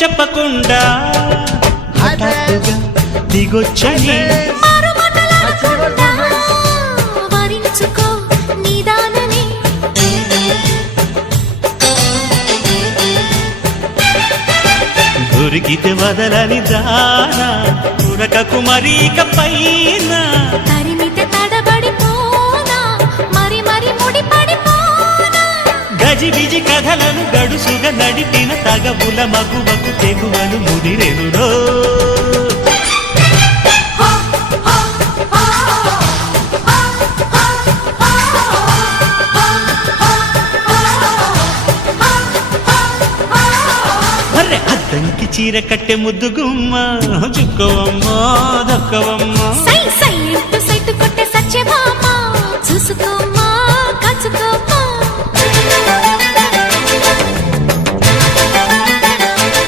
చెప్పకుండా హఠాత్తుగా దిగొచ్చని వరించుకో నీదానని దొరికితే వదలని దానా ఉరకకు మరీక పైన తరిమితే తడబడిపోనా మరి మరి ముడిపడిపోనా గజిబిజి కథలను గడుసుగా నడిపిన తగవుల మగువకు తెగువను ముదిరెనురో అద్దంకి చీర కట్టె ముద్దు గుమ్మ చుక్కవమ్మ దక్కవమ్మ సై సై అంటూ సైటు కొట్టే సత్యభామ చూసుకోమ్మా